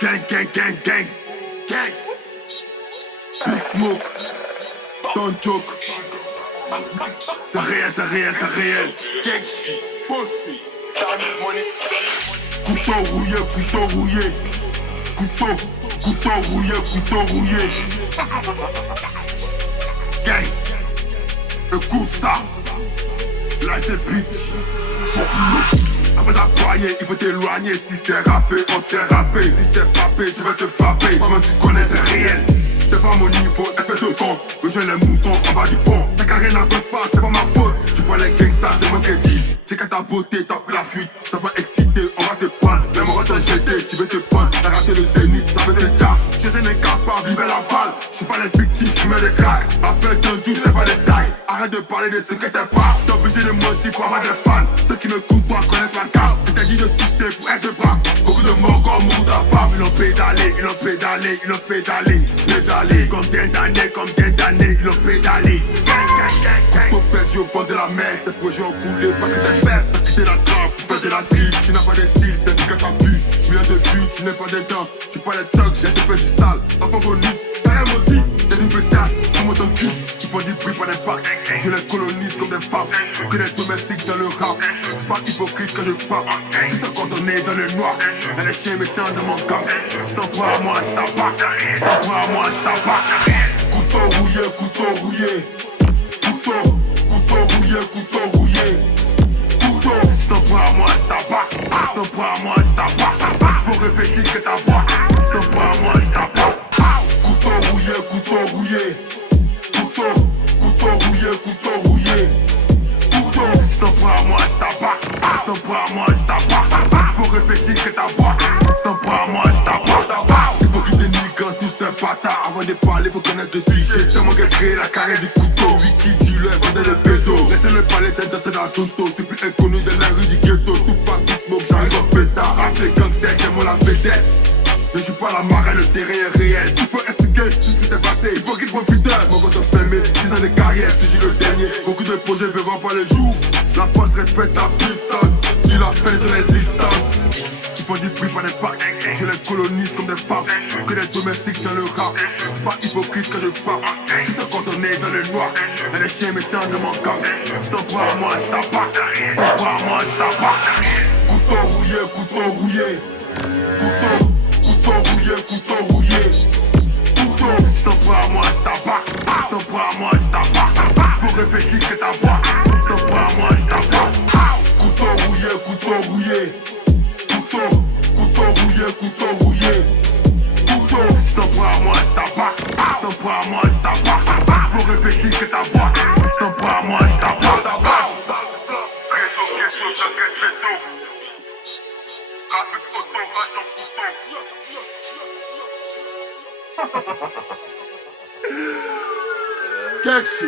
Gang, gang, gang, gang, gang. Big Smoke, don't joke. C'est réel, c'est réel, c'est réel. Gang, bossy. Couteau rouillé, couteau rouillé. Couteau rouillé, couteau rouillé. Gang, écoute ça. Là c'est bitch. Avant d'approyer, il faut t'éloigner. Si c'est rappé, on s'est rappé. Si c'est frappé, je vais te frapper. Comment tu connais, c'est réel. T'es pas à mon niveau, espèce de con. Rejoins les moutons en bas du pont. Ta carrière n'avance pas, c'est pas ma faute. Tu vois les gangsters, c'est moi qui dis. J'ai qu'à ta beauté, t'as pris la fuite. Ça va exciter, on va se prendre. Même on va te jeter, tu veux te prendre. T'as raté le zénith, ça veut te dire. Tu es incapable, libère la balle. Je suis pas les victimes, tu mets des cracks. Appelle ton doute, t'es pas des tailles. Arrête de parler de ce que t'es pas. T'es obligé de mentir pour avoir des fans. Ceux qui me coupent pas connaissent ma carte. T'es dit de sister pour être brave. Beaucoup de morts comme beaucoup de femmes. Ils ont pédalé, ils ont pédalé, ils ont pédalé. Pédalé, combien d'années, ils ont pédalé. Couteau perdu au fond de la mer. Tes projets ont coulé parce que t'es faible. T'as quitté la trappe pour faire de la drip. Tu n'as pas de style, c'est du que t'as pu. Millions de vues, tu n'es pas dedans. Je suis pas les thugs, j'ai te fait du sale. Enfant bonus, t'as rien maudit. T'es une pétasse, comment ton cul. Ils font du bruit pour les packs. Je les colonise comme des femmes. Que des domestiques dans le rap. C'est pas hypocrite quand je frappe. Tu t'es coordonné dans le noir. Y'a des chiens méchants dans mon camp. Je t'en prends à moi, je t'abatte. Je t'en prends à moi, je t'abatte. Couteau rouillé, couteau rouillé. Couteau rouillé, couteau rouillé. Couteau, je t'en prends à moi, je t'abatte. Je t'en prends à moi, je t'abatte. Faut réfléchir que ta voix. Je t'en prends à moi, je t'abatte. Couteau rouillé, couteau rouillé. Couteau rouillé, couteau rouillé. Couteau, je t'en prends à moi, je t'abatte. Je t'en prends à moi, je t'abatte. Faut réfléchir que ta voix. Je t'en prends à moi, je t'abatte. Hypocrite des niggas, tous des bâtards. Avant de parler, faut connaître le sujet. C'est moi qui ai créé la carrière du couteau. Wiki dealer, vendait le bédo. Laissez-le parler, c'est danser dans son dos. C'est plus inconnu de la rue du ghetto. Tout pas Big Smoke, j'arrive en pétard. Rap les gangsters, c'est moi la vedette. Ne joue pas la marraine, le terrain est réel. Il faut expliquer tout ce qui s'est passé. Hypocrite profiteur, mon compte fermé, 6 ans de carrière, toujours le dernier. Beaucoup de projets verront pas le jour. La force respecte ta puissance. Tu la fais de l'existence. Ils font du bruit par des packs. Je les colonise comme des femmes. Que des domestiques dans le rap. C'est pas hypocrite quand je frappe. Tu te coordonné dans le noir. Y'a des chiens méchants de mon camp. Je t'en prends à moi, je t'abatte. Je t'en prends à moi, je t'abatte. Couteau rouillé, couteau rouillé. Couteau rouillé, couteau rouillé. Couteau, je t'en prends à moi, je t'abatte. Je t'en prends à moi, je t'abatte. Faut réfléchir que ta voix. Je t'en prends à moi, je t'abatte. Couteau rouillé, couteau rouillé. Couteau rouillé, couteau rouillé. Couteau, je t'en prends à moi, je t'abatte. Je t'en prends à moi, je t'abatte. Faut réfléchir que ta voix. Je t'en prends à moi, je t'abatte. Gangsta.